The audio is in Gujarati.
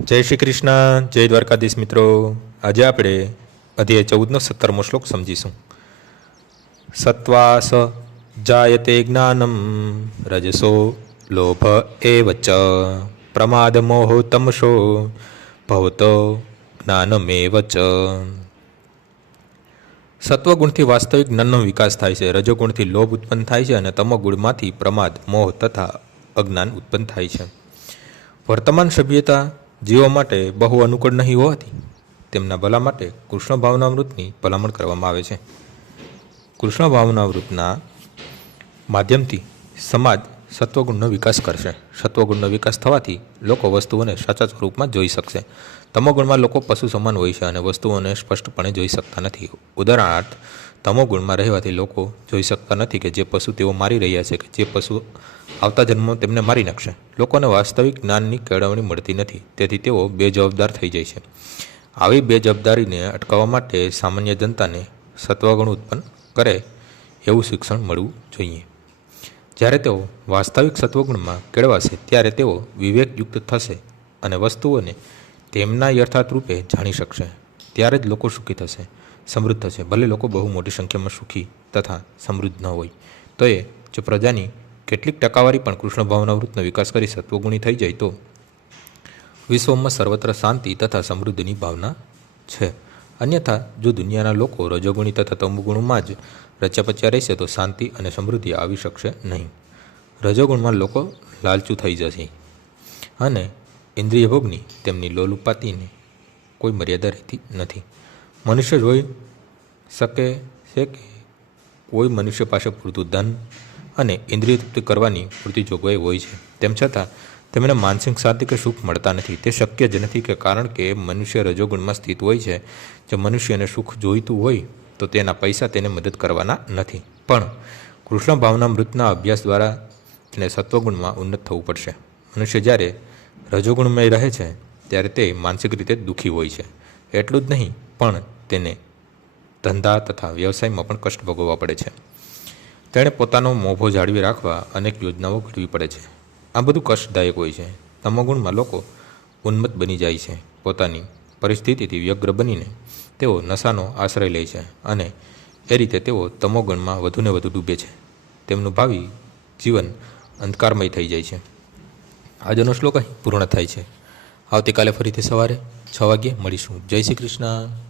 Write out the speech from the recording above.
જય શ્રી કૃષ્ણ, જય દ્વારકાધીશ મિત્રો. આજે આપણે અધ્યાય 14નો 17મો શ્લોક સમજીશું. સત્વાસ જાયતે જ્ઞાનમ રજસો લોભ એવ ચ પ્રમાદ મોહો તમસો ભવતો જ્ઞાનમેવ ચ. સત્વગુણથી વાસ્તવિક જ્ઞાનનો વિકાસ થાય છે, રજોગુણથી લોભ ઉત્પન્ન થાય છે અને તમોગુણમાંથી પ્રમાદ, મોહ તથા અજ્ઞાન ઉત્પન્ન થાય છે. વર્તમાન સભ્યતા જીવો માટે બહુ અનુકૂળ નહીં હોવાથી તેમના ભલા માટે કૃષ્ણ ભાવનામૃતની ભલામણ કરવામાં આવે છે. કૃષ્ણ ભાવનામૃતના માધ્યમથી સમાજ સત્વગુણનો વિકાસ કરશે. સત્વગુણનો વિકાસ થવાથી લોકો વસ્તુઓને સાચા સ્વરૂપમાં જોઈ શકશે. તમોગુણમાં લોકો પશુ સમાન હોય છે અને વસ્તુઓને સ્પષ્ટપણે જોઈ શકતા નથી. ઉદાહરણાર્થ, તમોગુણમાં રહેવાથી લોકો જોઈ શકતા નથી કે જે પશુ તેઓ મારી રહ્યા છે, કે જે પશુ આવતા જન્મમાં તેમને મારી નાખશે. લોકોને વાસ્તવિક જ્ઞાનની કેળવણી મળતી નથી, તેથી તેઓ બેજવાબદાર થઈ જાય છે. આવી બેજવાબદારીને અટકાવવા માટે સામાન્ય જનતાને સત્વગુણ ઉત્પન્ન કરે એવું શિક્ષણ મળવું જોઈએ. જ્યારે તેઓ વાસ્તવિક સત્વગુણમાં કેળવાશે ત્યારે તેઓ વિવેકયુક્ત થશે અને વસ્તુઓને તેમના યથાર્થ રૂપે જાણી શકશે. ત્યારે જ લોકો સુખી થશે, સમૃદ્ધ થશે. ભલે લોકો બહુ મોટી સંખ્યામાં સુખી તથા સમૃદ્ધ ન હોય તો જો પ્રજાની કેટલીક ટકાવારી પણ કૃષ્ણ ભાવનાવૃત્તનો વિકાસ કરી સત્વગુણી થઈ જાય તો વિશ્વમાં સર્વત્ર શાંતિ તથા સમૃદ્ધિની ભાવના છે. અન્યથા જો દુનિયાના લોકો રજોગુણી તથા તમોગુણમાં જ રચ્યા રહેશે તો શાંતિ અને સમૃદ્ધિ આવી શકશે નહીં. રજોગુણમાં લોકો લાલચુ થઈ જશે અને ઇન્દ્રિય ભોગની તેમની લોલુપાતીને કોઈ મર્યાદા રહેતી નથી. મનુષ્ય જોઈ શકે છે કે કોઈ મનુષ્ય પાસે પૂરતું ધન અને ઇન્દ્રિય તૃપ્તિ કરવાની પૂરતી જોગવાઈ હોય છે, તેમ છતાં તેમને માનસિક શાંતિ કે સુખ મળતા નથી. તે શક્ય જ નથી કે કારણ કે મનુષ્ય રજોગુણમાં સ્થિત હોય છે. જો મનુષ્યને સુખ જોઈતું હોય તો તેના પૈસા તેને મદદ કરવાના નથી, પણ કૃષ્ણ ભાવનામૃતના અભ્યાસ દ્વારા તેને સત્વગુણમાં ઉન્નત થવું પડશે. મનુષ્ય જ્યારે રજોગુણમય રહે છે ત્યારે તે માનસિક રીતે દુઃખી હોય છે. એટલું જ નહીં પણ તેને ધંધા તથા વ્યવસાયમાં પણ કષ્ટ ભોગવવા પડે છે. તેણે પોતાનો મોભો જાળવી રાખવા અનેક યોજનાઓ ઘડવી પડે છે. આ બધું કષ્ટદાયક હોય છે. તમોગુણમાં લોકો ઉન્મત્ત બની જાય છે. પોતાની પરિસ્થિતિથી વ્યગ્ર બનીને તેઓ નશાનો આશ્રય લે છે અને એ રીતે તેઓ તમોગુણમાં વધુને વધુ ડૂબે છે. તેમનું ભાવિ જીવન અંધકારમય થઈ જાય છે. આજનો શ્લોક અહીં પૂર્ણ થાય છે. આવતીકાલે ફરીથી સવારે 6 વાગ્યે મળીશું. જય શ્રી કૃષ્ણ.